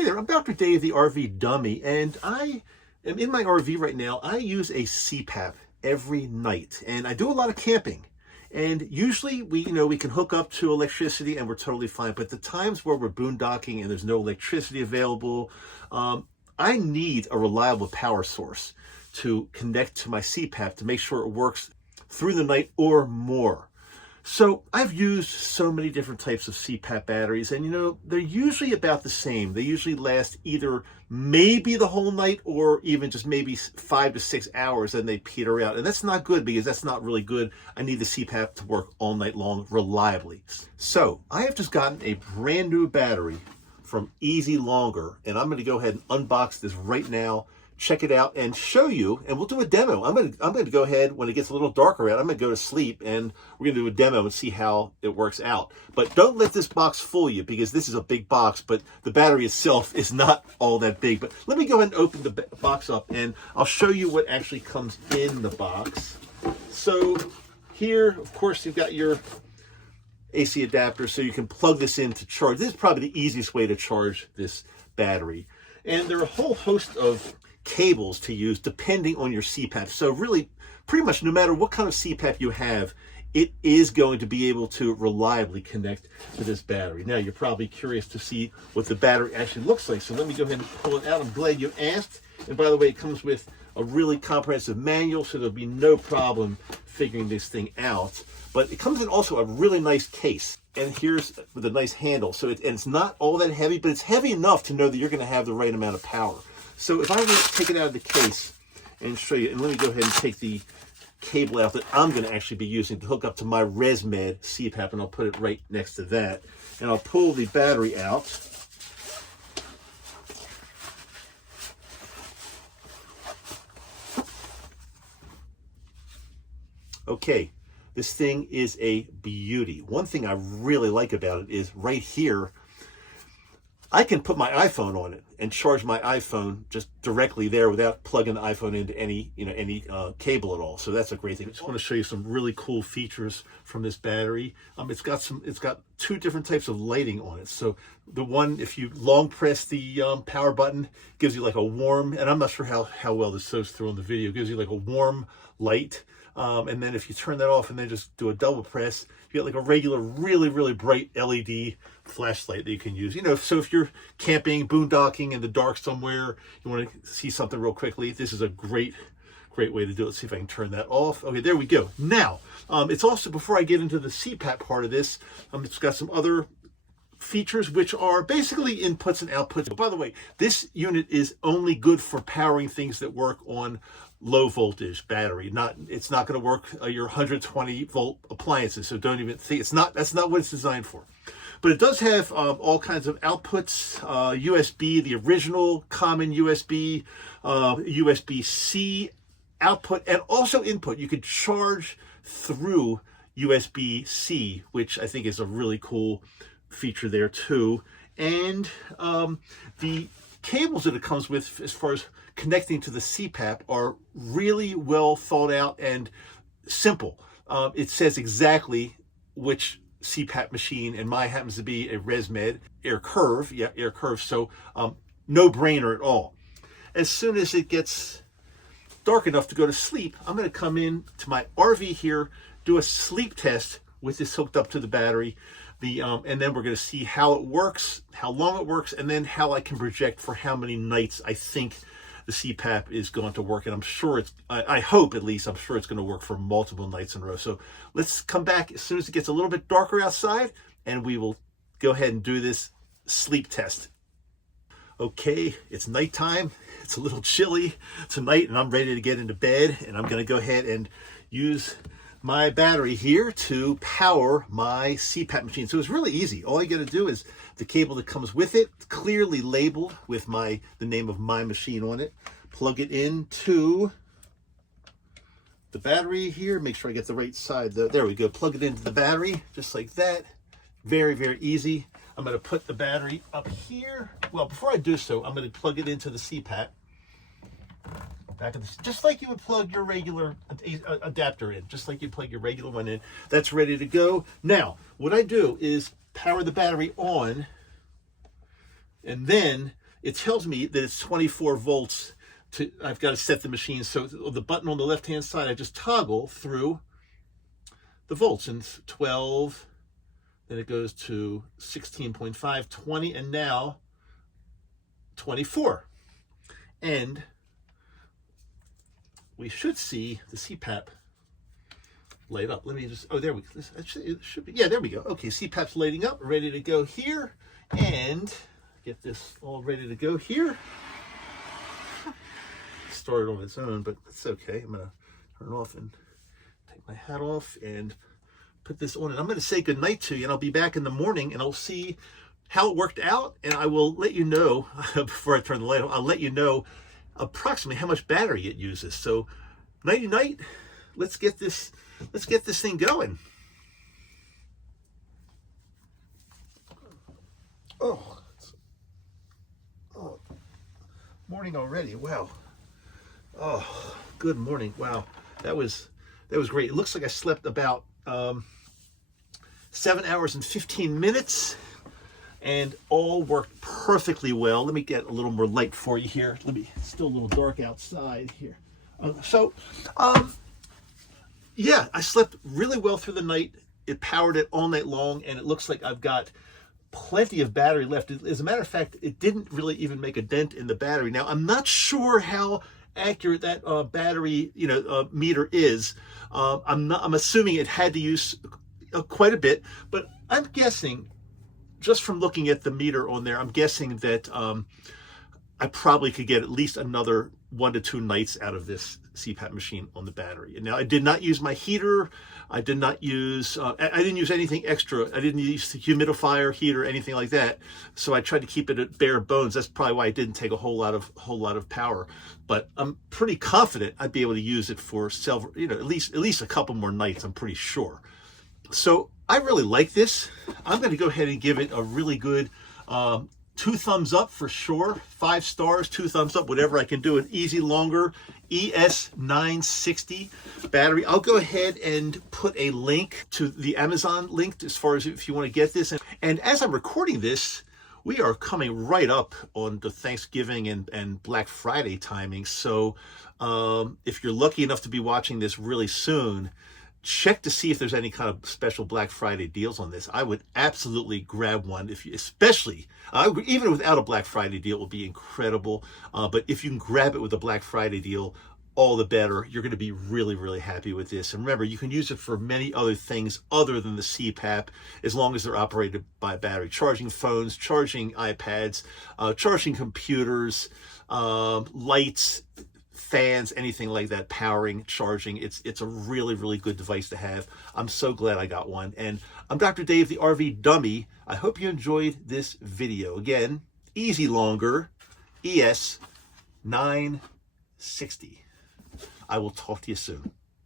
Hey there, I'm Dr. Dave, the RV Dummy, and I am in my RV right now. I use a CPAP every night, and I do a lot of camping. And usually we can hook up to electricity and we're totally fine. But the times where we're boondocking and there's no electricity available, I need a reliable power source to connect to my CPAP to make sure it works through the night or more. So I've used so many different types of CPAP batteries, and they're usually about the same. They usually last either maybe the whole night or even just maybe 5 to 6 hours, and they peter out. And that's not good, because that's not really good. I need the CPAP to work all night long reliably. So I have just gotten a brand new battery from Easylonger, and I'm going to go ahead and unbox this right now, check it out, and show you, and we'll do a demo. I'm going to go ahead, when it gets a little darker out, I'm going to go to sleep, and we're going to do a demo and see how it works out. But don't let this box fool you, because this is a big box, but the battery itself is not all that big. But let me go ahead and open the box up, and I'll show you what actually comes in the box. So here, of course, you've got your AC adapter, so you can plug this in to charge. This is probably the easiest way to charge this battery. And there are a whole host of cables to use depending on your CPAP. So really, pretty much no matter what kind of CPAP you have, it is going to be able to reliably connect to this battery. Now, you're probably curious to see what the battery actually looks like. So let me go ahead and pull it out. I'm glad you asked. And by the way, it comes with a really comprehensive manual, so there'll be no problem figuring this thing out. But it comes in also a really nice case. And here's with a nice handle. So it's not all that heavy, but it's heavy enough to know that you're going to have the right amount of power. So if I were to take it out of the case and show you, and let me go ahead and take the cable out that I'm going to actually be using to hook up to my ResMed CPAP, and I'll put it right next to that. And I'll pull the battery out. Okay, this thing is a beauty. One thing I really like about it is right here, I can put my iPhone on it and charge my iPhone just directly there without plugging the iPhone into any cable at all. So that's a great thing. I just want to show you some really cool features from this battery. It's got two different types of lighting on it. So the one, if you long press the power button, gives you like a warm, and I'm not sure how well this shows through on the video, gives you like a warm light. And then if you turn that off and then just do a double press, you get like a regular, really, really bright LED flashlight that you can use. So if you're camping, boondocking in the dark somewhere, you want to see something real quickly, this is a great way to do it. Let's see if I can turn that off. Okay, there we go. Now, it's also, before I get into the CPAP part of this, it's got some other features which are basically inputs and outputs. By the way, this unit is only good for powering things that work on low voltage battery. It's not going to work your 120 volt appliances, so don't even think that's not what it's designed for. But it does have all kinds of outputs, USB, the original common USB, USB-C output, and also input. You could charge through USB-C, which I think is a really cool feature there too. And the cables that it comes with, as far as connecting to the CPAP, are really well thought out and simple. It says exactly which CPAP machine, and mine happens to be a ResMed Air Curve. Yeah, Air Curve. So no brainer at all. As soon as it gets dark enough to go to sleep, I'm going to come in to my RV here, do a sleep test with this hooked up to the battery. And then we're going to see how it works, how long it works, and then how I can project for how many nights I think the CPAP is going to work. And I'm sure I hope at least, I'm sure it's going to work for multiple nights in a row. So let's come back as soon as it gets a little bit darker outside, and we will go ahead and do this sleep test. Okay, it's nighttime. It's a little chilly tonight, and I'm ready to get into bed, and I'm going to go ahead and use my battery here to power my CPAP machine. So it's really easy. All you got to do is the cable that comes with it, clearly labeled with the name of my machine on it. Plug it into the battery here. Make sure I get the right side. There we go. Plug it into the battery just like that. Very, very easy. I'm going to put the battery up here. Well, before I do so, I'm going to plug it into the CPAP. Back of this, just like you would plug your regular adapter in, just like you plug your regular one in. That's ready to go. Now, what I do is power the battery on, and then it tells me that it's 24 volts. I've got to set the machine. So the button on the left-hand side, I just toggle through the volts, and 12, then it goes to 16.5, 20, and now 24. And we should see the CPAP light up. Let me just, oh, there we go. It should be, yeah, there we go. Okay, CPAP's lighting up, ready to go here, and get this all ready to go here. Started on its own, but it's okay. I'm gonna turn it off and take my hat off and put this on, and I'm gonna say goodnight to you, and I'll be back in the morning and I'll see how it worked out, and I will let you know before I turn the light on. I'll let you know approximately how much battery it uses. So nighty night, let's get this thing going. Oh, morning already. Wow. Oh, good morning. Wow, that was great. It looks like I slept about 7 hours and 15 minutes, and all worked perfectly well. Let me get a little more light for you here. It's still a little dark outside here. Yeah, I slept really well through the night. It powered it all night long, and it looks like I've got plenty of battery left. As a matter of fact, it didn't really even make a dent in the battery. Now, I'm not sure how accurate that battery meter is. I'm assuming it had to use quite a bit, but I'm guessing, just from looking at the meter on there, I'm guessing that I probably could get at least another 1 to 2 nights out of this CPAP machine on the battery. And now, I did not use my heater. I did not use, I didn't use anything extra. I didn't use the humidifier, heater, anything like that. So I tried to keep it at bare bones. That's probably why it didn't take a whole lot of power. But I'm pretty confident I'd be able to use it for several, at least a couple more nights, I'm pretty sure. So I really like this. I'm going to go ahead and give it a really good 2 thumbs up for sure. 5 stars, 2 thumbs up, whatever I can do. An Easylonger ES960 battery. I'll go ahead and put a link to the Amazon link as far as if you want to get this. And as I'm recording this, we are coming right up on the Thanksgiving and Black Friday timing. So if you're lucky enough to be watching this really soon, check to see if there's any kind of special Black Friday deals on this. I would absolutely grab one, especially even without a Black Friday deal, it would be incredible. But if you can grab it with a Black Friday deal, all the better. You're going to be really, really happy with this. And remember, you can use it for many other things other than the CPAP, as long as they're operated by battery. Charging phones, charging iPads, charging computers, lights, fans, anything like that, powering, charging. It's a really, really good device to have. I'm so glad I got one. And I'm Dr. Dave, the RV Dummy. I hope you enjoyed this video. Again, Easylonger ES960. I will talk to you soon.